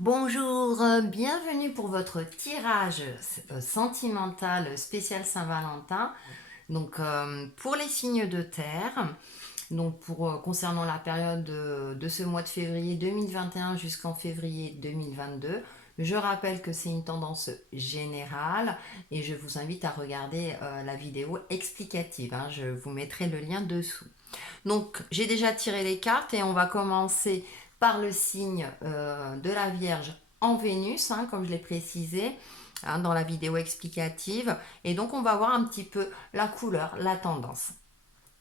Bonjour, bienvenue pour votre tirage sentimental spécial Saint-Valentin. Donc pour les signes de terre, donc concernant la période de ce mois de février 2021 jusqu'en février 2022. Je rappelle que c'est une tendance générale et je vous invite à regarder la vidéo explicative, hein. Je vous mettrai le lien dessous. Donc j'ai déjà tiré les cartes et on va commencer par le signe de la Vierge en Vénus, hein, comme je l'ai précisé, hein, dans la vidéo explicative. Et donc on va voir un petit peu la couleur, la tendance.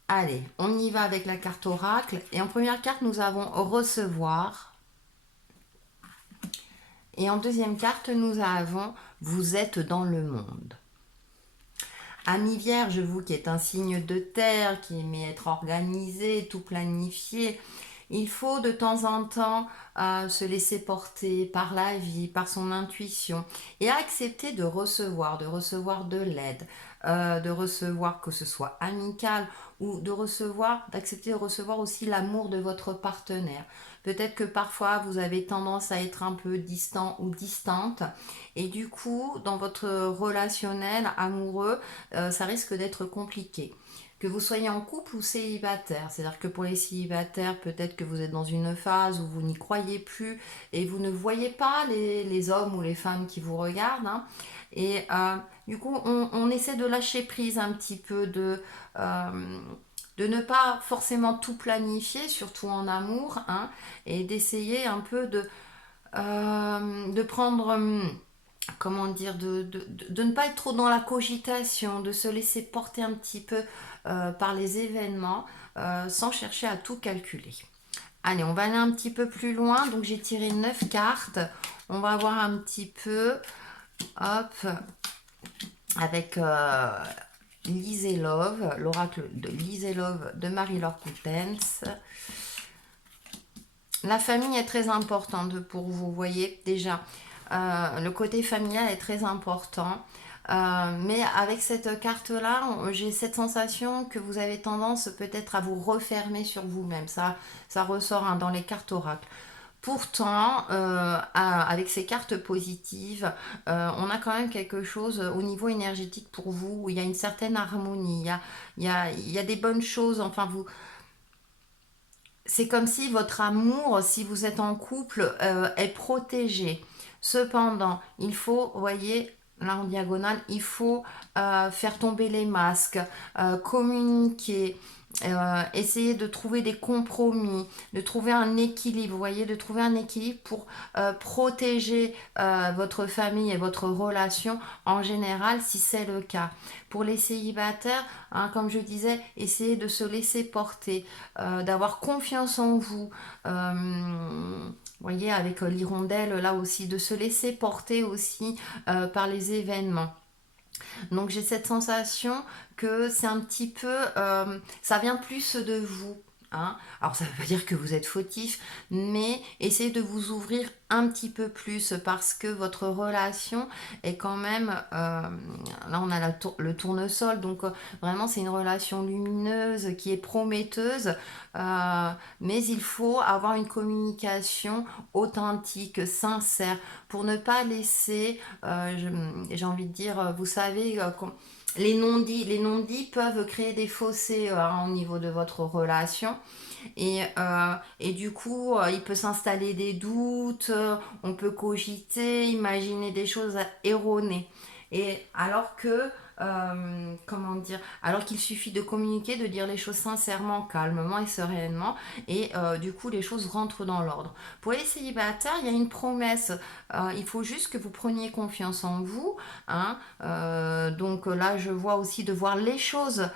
Allez, on y va avec la carte oracle. Et en première carte, nous avons recevoir. Et en deuxième carte, nous avons vous êtes dans le monde. Ami Vierge, vous qui êtes un signe de terre, qui aimez être organisé, tout planifié, il faut de temps en temps se laisser porter par la vie, par son intuition et accepter de recevoir de l'aide, de recevoir que ce soit amical ou d'accepter de recevoir aussi l'amour de votre partenaire. Peut-être que parfois vous avez tendance à être un peu distant ou distante et du coup dans votre relationnel amoureux, ça risque d'être compliqué. Que vous soyez en couple ou célibataire, c'est-à-dire que pour les célibataires, peut-être que vous êtes dans une phase où vous n'y croyez plus et vous ne voyez pas les hommes ou les femmes qui vous regardent, hein. Et du coup, on essaie de lâcher prise un petit peu, de ne pas forcément tout planifier, surtout en amour, hein, et d'essayer un peu de prendre comment dire, de ne pas être trop dans la cogitation, de se laisser porter un petit peu par les événements sans chercher à tout calculer. Allez, on va aller un petit peu plus loin. Donc j'ai tiré 9 cartes. On va voir un petit peu, hop, avec Love, l'oracle de Love de Marie-Laure Coutens. La famille est très importante pour vous, voyez déjà. Le côté familial est très important. Mais avec cette carte-là, j'ai cette sensation que vous avez tendance peut-être à vous refermer sur vous-même. Ça ressort, hein, dans les cartes oracles. Pourtant, avec ces cartes positives, on a quand même quelque chose au niveau énergétique pour vous, où il y a une certaine harmonie, il y a des bonnes choses, enfin c'est comme si votre amour, si vous êtes en couple, est protégé. Cependant, il faut, vous voyez, là en diagonale, il faut faire tomber les masques, communiquer, essayer de trouver des compromis, de trouver un équilibre, vous voyez, de trouver un équilibre pour protéger votre famille et votre relation en général, si c'est le cas. Pour les célibataires, hein, comme je disais, essayez de se laisser porter, d'avoir confiance en vous. Voyez, avec l'hirondelle, là aussi, de se laisser porter aussi par les événements. Donc j'ai cette sensation que c'est un petit peu, ça vient plus de vous, hein. Alors ça ne veut pas dire que vous êtes fautif, mais essayez de vous ouvrir un petit peu plus parce que votre relation est quand même, là on a le tournesol, donc vraiment c'est une relation lumineuse qui est prometteuse, mais il faut avoir une communication authentique, sincère, pour ne pas laisser, j'ai envie de dire, vous savez, les non-dits peuvent créer des fossés au niveau de votre relation. Et du coup, il peut s'installer des doutes, on peut cogiter, imaginer des choses erronées. Et alors que, comment dire, alors qu'il suffit de communiquer, de dire les choses sincèrement, calmement et sereinement, et du coup, les choses rentrent dans l'ordre. Pour les célibataires, il y a une promesse. Il faut juste que vous preniez confiance en vous, hein. Donc là, je vois aussi de voir les choses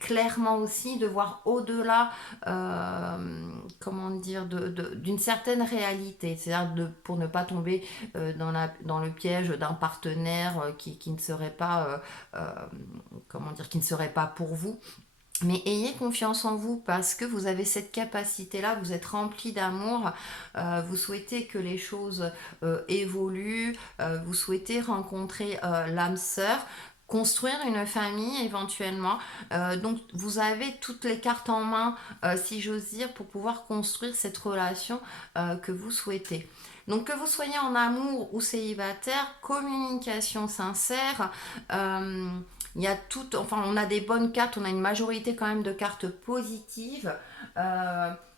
clairement aussi, de voir au-delà, comment dire, d'une certaine réalité, c'est-à-dire pour ne pas tomber dans le piège d'un partenaire qui ne serait pas, comment dire, qui ne serait pas pour vous. Mais ayez confiance en vous parce que vous avez cette capacité-là, vous êtes rempli d'amour, vous souhaitez que les choses évoluent, vous souhaitez rencontrer l'âme sœur. construire une famille éventuellement. Donc vous avez toutes les cartes en main, si j'ose dire, pour pouvoir construire cette relation que vous souhaitez. Donc que vous soyez en amour ou célibataire, communication sincère. Il y a tout, enfin on a des bonnes cartes, on a une majorité quand même de cartes positives.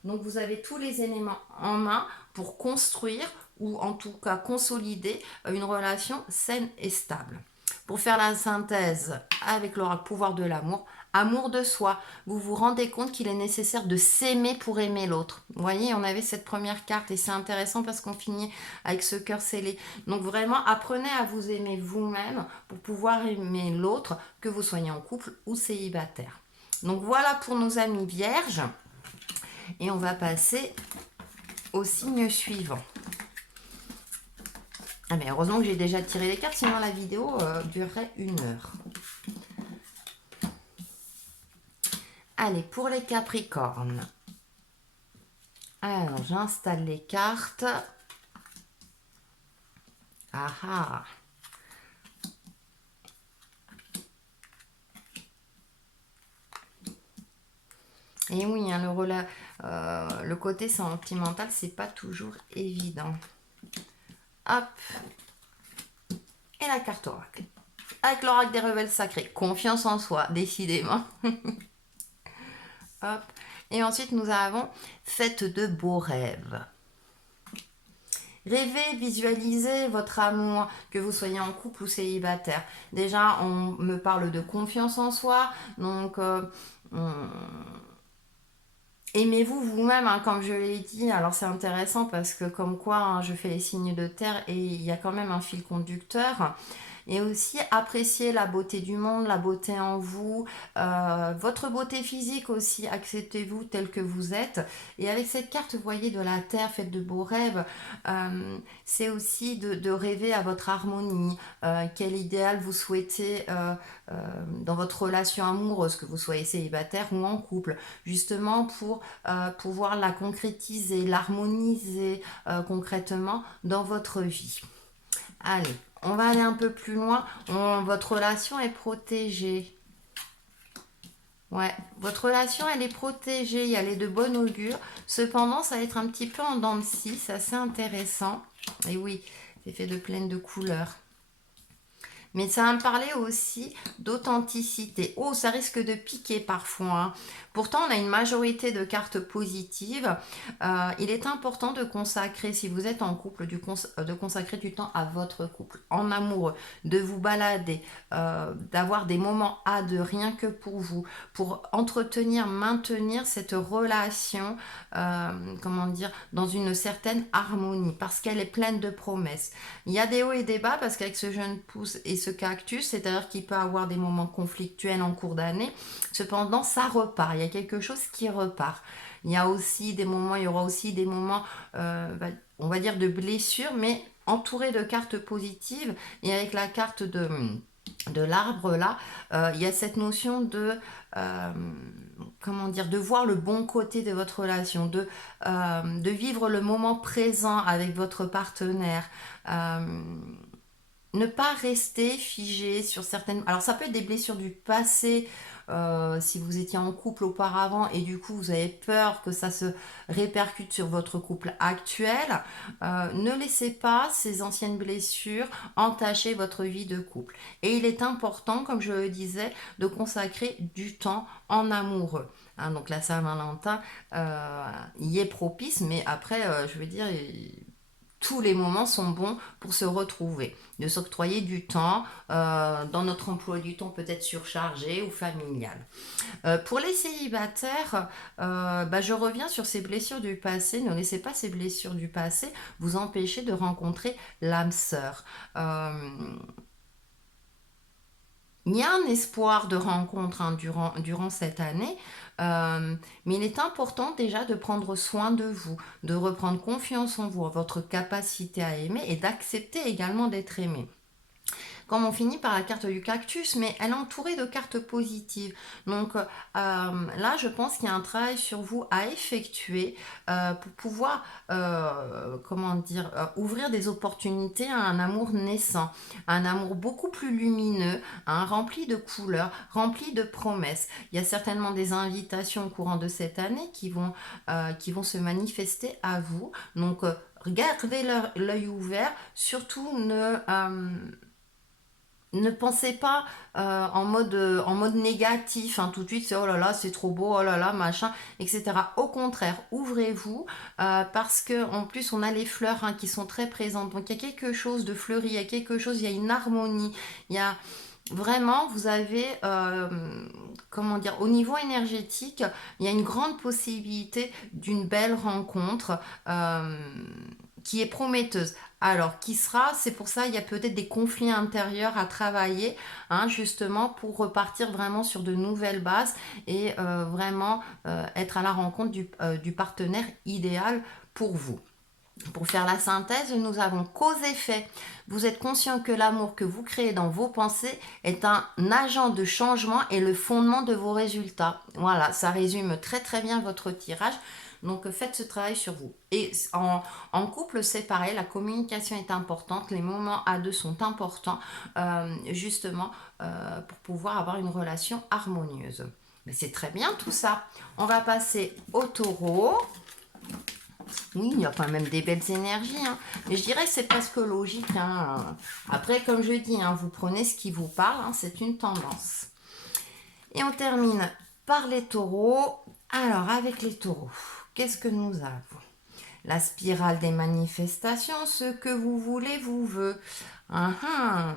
Donc vous avez tous les éléments en main pour construire ou en tout cas consolider une relation saine et stable. Pour faire la synthèse avec le pouvoir de l'amour, amour de soi, vous vous rendez compte qu'il est nécessaire de s'aimer pour aimer l'autre. Vous voyez, on avait cette première carte et c'est intéressant parce qu'on finit avec ce cœur scellé. Donc vraiment, apprenez à vous aimer vous-même pour pouvoir aimer l'autre, que vous soyez en couple ou célibataire. Donc voilà pour nos amis vierges. Et on va passer au signe suivant. Ah mais heureusement que j'ai déjà tiré les cartes, sinon la vidéo durerait 1 heure. Allez, pour les Capricornes. Alors, j'installe les cartes. Ah ah. Et oui, hein, le côté sentimental, c'est pas toujours évident. Hop. Et la carte oracle. Avec l'oracle des rebelles sacrés. Confiance en soi, décidément. Hop. Et ensuite, nous avons faites de beaux rêves. Rêvez, visualisez votre amour, que vous soyez en couple ou célibataire. Déjà, on me parle de confiance en soi. Donc, aimez-vous vous-même, hein, comme je l'ai dit. Alors c'est intéressant parce que comme quoi, hein, je fais les signes de terre et il y a quand même un fil conducteur. Et aussi apprécier la beauté du monde, la beauté en vous, votre beauté physique aussi, acceptez-vous tel que vous êtes. Et avec cette carte, vous voyez, de la terre, faite de beaux rêves, c'est aussi de rêver à votre harmonie, quel idéal vous souhaitez dans votre relation amoureuse, que vous soyez célibataire ou en couple, justement pour pouvoir la concrétiser, l'harmoniser concrètement dans votre vie. Allez, on va aller un peu plus loin. Votre relation est protégée. Ouais, votre relation, elle est protégée. Elle est de bon augure. Cependant, ça va être un petit peu en dents de scie. C'est assez intéressant. Et oui, c'est fait de pleines de couleurs. Mais ça va me parler aussi d'authenticité. Oh, ça risque de piquer parfois, hein. Pourtant, on a une majorité de cartes positives. Il est important de consacrer, si vous êtes en couple, de consacrer du temps à votre couple, en amoureux, de vous balader, d'avoir des moments à deux, rien que pour vous, pour entretenir, maintenir cette relation, comment dire, dans une certaine harmonie, parce qu'elle est pleine de promesses. Il y a des hauts et des bas, parce qu'avec ce jeune pouce et ce cactus, c'est-à-dire qu'il peut avoir des moments conflictuels en cours d'année, cependant, ça repart. Il y a quelque chose qui repart. Il y aura aussi des moments, on va dire, de blessures, mais entourés de cartes positives. Et avec la carte de l'arbre là, il y a cette notion comment dire, de voir le bon côté de votre relation, de vivre le moment présent avec votre partenaire. Ne pas rester figé sur certaines... Alors ça peut être des blessures du passé, si vous étiez en couple auparavant et du coup vous avez peur que ça se répercute sur votre couple actuel. Ne laissez pas ces anciennes blessures entacher votre vie de couple. Et il est important, comme je le disais, de consacrer du temps en amoureux. Hein, donc la Saint-Valentin y est propice, mais après, je veux dire... tous les moments sont bons pour se retrouver, de s'octroyer du temps dans notre emploi du temps peut-être surchargé ou familial. Pour les célibataires, je reviens sur ces blessures du passé. Ne laissez pas ces blessures du passé vous empêcher de rencontrer l'âme sœur. Il y a un espoir de rencontre, hein, durant cette année, mais il est important déjà de prendre soin de vous, de reprendre confiance en vous, en votre capacité à aimer et d'accepter également d'être aimé. comme on finit par la carte du cactus, mais elle est entourée de cartes positives. Donc là, je pense qu'il y a un travail sur vous à effectuer pour pouvoir, comment dire, ouvrir des opportunités à un amour naissant, un amour beaucoup plus lumineux, hein, rempli de couleurs, rempli de promesses. Il y a certainement des invitations au courant de cette année qui vont se manifester à vous. Donc, gardez l'œil ouvert, surtout ne pensez pas en mode négatif, hein, tout de suite, c'est oh là là, c'est trop beau, oh là là, machin, etc. Au contraire, ouvrez-vous, parce que en plus, on a les fleurs, hein, qui sont très présentes. Donc, il y a quelque chose de fleuri, il y a quelque chose, il y a une harmonie, il y a vraiment, vous avez, comment dire, au niveau énergétique, il y a une grande possibilité d'une belle rencontre. Qui est prometteuse. Alors, qui sera, c'est pour ça, il y a peut-être des conflits intérieurs à travailler, hein, justement, pour repartir vraiment sur de nouvelles bases et vraiment être à la rencontre du partenaire idéal pour vous. Pour faire la synthèse, nous avons cause-effet. Vous êtes conscient que l'amour que vous créez dans vos pensées est un agent de changement et le fondement de vos résultats. Voilà, ça résume très très bien votre tirage. Donc faites ce travail sur vous. Et en couple, c'est pareil, la communication est importante, les moments à deux sont importants, justement, pour pouvoir avoir une relation harmonieuse. Mais c'est très bien tout ça. On va passer au taureau. Oui, il y a quand même des belles énergies, hein. Mais je dirais que c'est presque logique, hein. Après, comme je dis, hein, vous prenez ce qui vous parle, hein, c'est une tendance. Et on termine par les taureaux. Alors, avec les taureaux, qu'est-ce que nous avons? La spirale des manifestations, ce que vous voulez vous veut. Je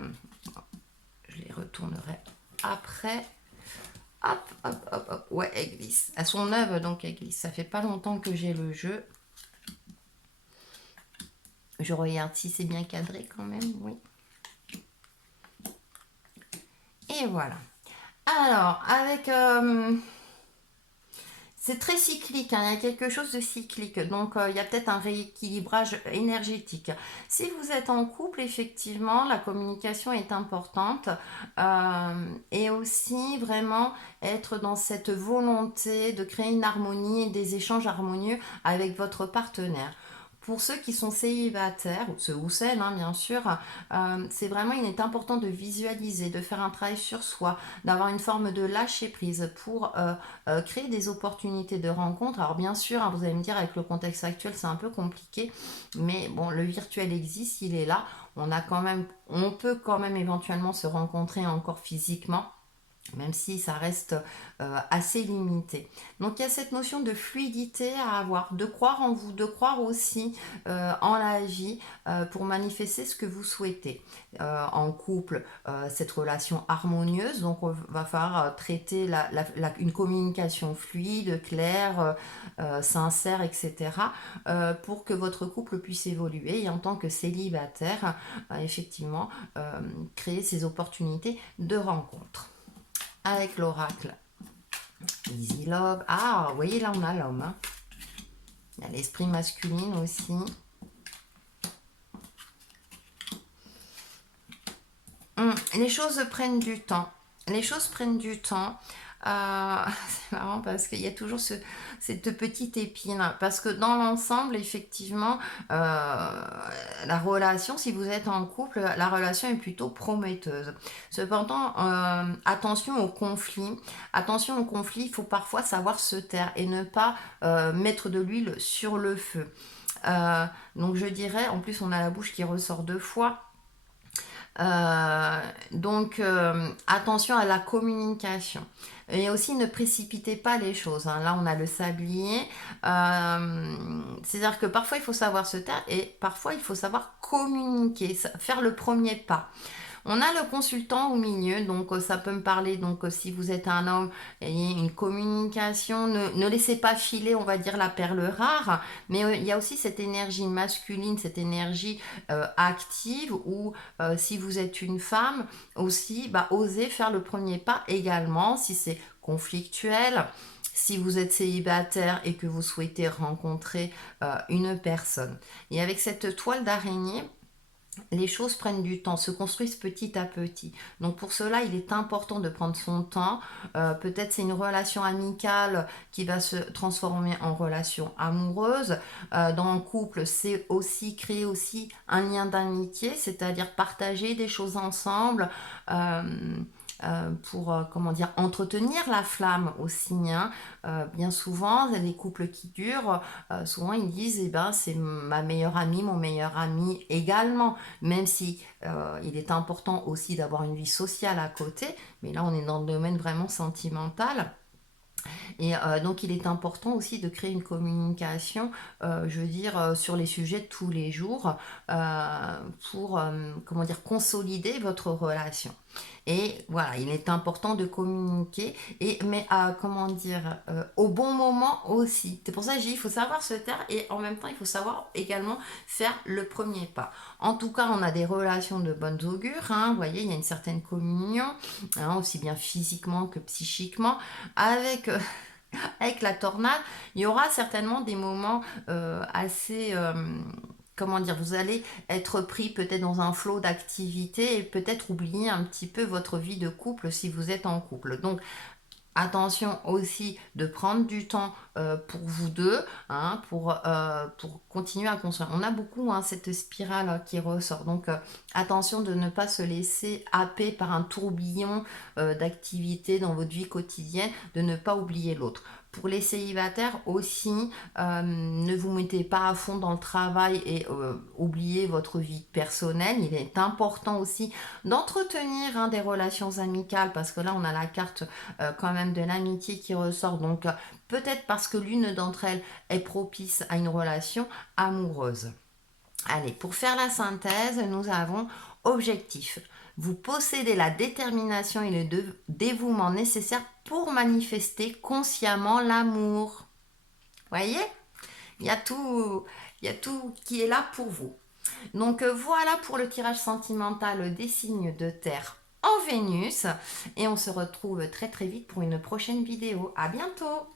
les retournerai après. Hop, hop, hop, hop. Ouais, elle glisse. Elles sont neuves, donc elle glisse. Ça fait pas longtemps que j'ai le jeu. Je regarde si c'est bien cadré quand même, oui. Et voilà. Alors, avec... c'est très cyclique, hein, il y a quelque chose de cyclique, donc il y a peut-être un rééquilibrage énergétique. Si vous êtes en couple, effectivement, la communication est importante et aussi vraiment être dans cette volonté de créer une harmonie et des échanges harmonieux avec votre partenaire. Pour ceux qui sont célibataires, ou ceux ou celles, hein, bien sûr, c'est vraiment, il est important de visualiser, de faire un travail sur soi, d'avoir une forme de lâcher prise pour créer des opportunités de rencontre. Alors bien sûr, hein, vous allez me dire, avec le contexte actuel, c'est un peu compliqué, mais bon, le virtuel existe, il est là. On peut quand même éventuellement se rencontrer encore physiquement, même si ça reste assez limité. Donc il y a cette notion de fluidité à avoir, de croire en vous, de croire aussi en la vie pour manifester ce que vous souhaitez. En couple, cette relation harmonieuse, donc on va falloir traiter une communication fluide, claire, sincère, etc. Pour que votre couple puisse évoluer et en tant que célibataire, effectivement, créer ces opportunités de rencontre. Avec l'oracle Easy Love. Ah, vous voyez, là, on a l'homme. Hein. Il y a l'esprit masculine aussi. Les choses prennent du temps. Les choses prennent du temps. C'est marrant parce qu'il y a toujours cette petite épine. Parce que dans l'ensemble, effectivement, la relation, si vous êtes en couple, la relation est plutôt prometteuse. Cependant, attention au conflit. Attention au conflit, il faut parfois savoir se taire et ne pas mettre de l'huile sur le feu. Donc je dirais, en plus on a la bouche qui ressort deux fois. Donc attention à la communication et aussi ne précipitez pas les choses, hein. Là on a le sablier, c'est à dire que parfois il faut savoir se taire et parfois il faut savoir communiquer, faire le premier pas. On a le consultant au milieu, donc ça peut me parler, donc si vous êtes un homme, il y a une communication, ne laissez pas filer, on va dire, la perle rare, mais il y a aussi cette énergie masculine, cette énergie active, où si vous êtes une femme, aussi, osez faire le premier pas également, si c'est conflictuel, si vous êtes célibataire et que vous souhaitez rencontrer une personne. Et avec cette toile d'araignée, les choses prennent du temps, se construisent petit à petit. Donc pour cela, il est important de prendre son temps. Peut-être c'est une relation amicale qui va se transformer en relation amoureuse. Dans un couple, c'est aussi créer aussi un lien d'amitié, c'est-à-dire partager des choses ensemble. euh, pour comment dire, entretenir la flamme aussi, hein. Bien souvent, il y a des couples qui durent, souvent ils disent eh ben, c'est ma meilleure amie, mon meilleur ami également, même si il est important aussi d'avoir une vie sociale à côté, mais là on est dans le domaine vraiment sentimental. Et donc, il est important aussi de créer une communication, je veux dire, sur les sujets de tous les jours pour, comment dire, consolider votre relation. Et voilà, il est important de communiquer, mais comment dire, au bon moment aussi. C'est pour ça que j'ai dit, il faut savoir se taire et en même temps, il faut savoir également faire le premier pas. En tout cas, on a des relations de bonnes augures, hein, vous voyez, il y a une certaine communion, hein, aussi bien physiquement que psychiquement, avec avec la tornade, il y aura certainement des moments assez... comment dire, vous allez être pris peut-être dans un flot d'activités et peut-être oublier un petit peu votre vie de couple si vous êtes en couple. Donc attention aussi de prendre du temps pour vous deux, hein, pour continuer à construire. On a beaucoup, hein, cette spirale qui ressort. Donc attention de ne pas se laisser happer par un tourbillon d'activités dans votre vie quotidienne, de ne pas oublier l'autre. Pour les célibataires aussi, ne vous mettez pas à fond dans le travail et oubliez votre vie personnelle. Il est important aussi d'entretenir, hein, des relations amicales parce que là on a la carte quand même de l'amitié qui ressort. Donc peut-être parce que l'une d'entre elles est propice à une relation amoureuse. Allez, pour faire la synthèse, nous avons objectif. Vous possédez la détermination et le dévouement nécessaires pour manifester consciemment l'amour. Voyez, il y a tout, il y a tout qui est là pour vous. Donc voilà pour le tirage sentimental des signes de terre en Vénus. Et on se retrouve très très vite pour une prochaine vidéo. À bientôt!